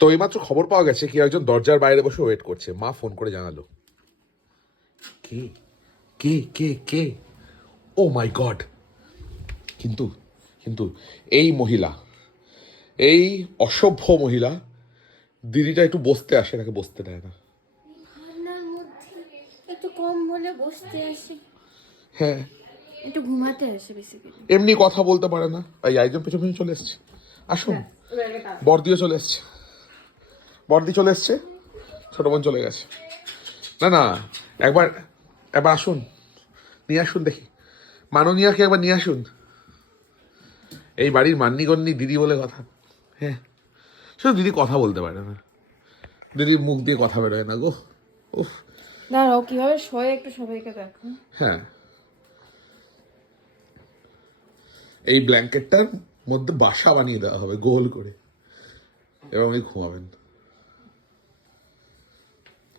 তো এইমাত্র খবর পাওয়া গেছে কি একজন দরজার বাইরে বসে ওয়েট করছে, মা ফোন করে জানালো। কে কে কে কে ও মাই গড! কিন্তু কিন্তু এই মহিলা, এই অসভ্য মহিলা দিদিটা একটু বসতে আসে, তাকে বসতে দেয় না। ঠান্ডার মধ্যে একটু কম হলে বসতে আসে, হ্যাঁ, একটু ঘুমাতে আসে বেসিক্যালি। এমনি কথা বলতে পারে না। এই একজন পেছন পেছন চলে এসছে, আসুন। বর্দিও চলে এসছে, বর্দি চলে এসছে, ছোট বোন চলে গেছে। না না, একবার একবার আসুন, নিয়ে আসুন, দেখি মাননীয়াকে একবার নিয়ে আসুন। এই বাড়ির মান্যিগণ্যি দিদি বলে কথা। হ্যাঁ, শুধু দিদি কথা বলতে পারে না, দিদির মুখ দিয়ে কথা বেরোয় না গো। উফ। দাঁড়াও কিভাবে শোয়ে একটু সবাইকে দেখো। হ্যাঁ, এই ব্ল্যাঙ্কেটটার মধ্যে বাসা বানিয়ে দেওয়া হবে গোল করে, এবং উনি ঘুমাবেন,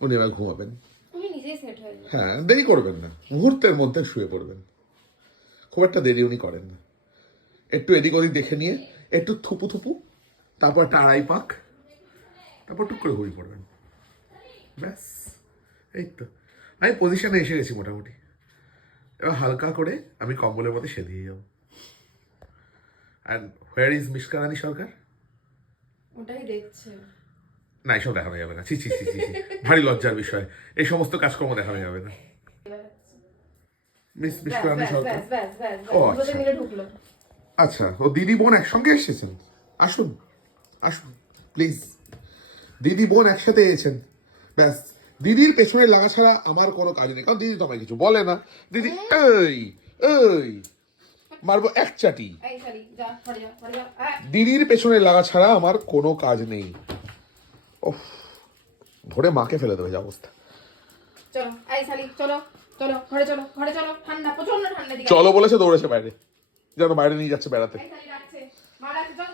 উনি এবার ঘুমাবেন। উনি নিজেই সেট হয়ে যাবে। হ্যাঁ, দেরি করবেন না, মুহূর্তের মধ্যে শুয়ে পড়বেন। খুব একটা দেরি উনি করেন না। একটু এদিক ওদিক দেখে নিয়ে একটু থুপু থুপু, তারপর একটা আড়াই পাক, তারপর টুক করে ঘুমিয়ে পড়বেন। ব্যাস, এই তো আমি পজিশনে এসে গেছি মোটামুটি। এবার হালকা করে আমি কম্বলের মধ্যে সেদিয়ে যাবো। অ্যান্ড হোয়ার ইজ মিশকারানি সরকার? ওটাই দেখছে। না, এসব দেখানো যাবে না, ছি ছি ছি ছি ছি। ভারী লজ্জার বিষয়, এই সমস্ত কাজকর্ম দেখানো যাবে না। মিস মিশকারানি সরকার। ও আচ্ছা মিলে ঢুকলো। আচ্ছা, ও দিদি বোন একসঙ্গে এসেছেন? আসুন আসুন প্লিজ, দিদি বোন একসাথে এসেছেন। ব্যাস, দিদির পেছনে লাগা ছাড়া আমার কোনো কাজ নেই, কারণ দিদি তো আমায় কিছু বলে না। দিদি এই এই মারবো এক চাটি। দিদির পেছনে লাগা ছাড়া আমার কোনো কাজ নেই। ওহ, ধরে মাকে ফেলে দেবে যা অবস্থা। চলো এই শালি, চলো চলো ঘরে চলো, ঘরে চলো, ঠান্ডা প্রচন্ড ঠান্ডা দিকে। চলো বলেছে, দৌড়েছে বাইরে, যেন বাইরে নিয়ে যাচ্ছে বেড়াতে। এই শালি ডাকছে, মা ডাকছে, চলো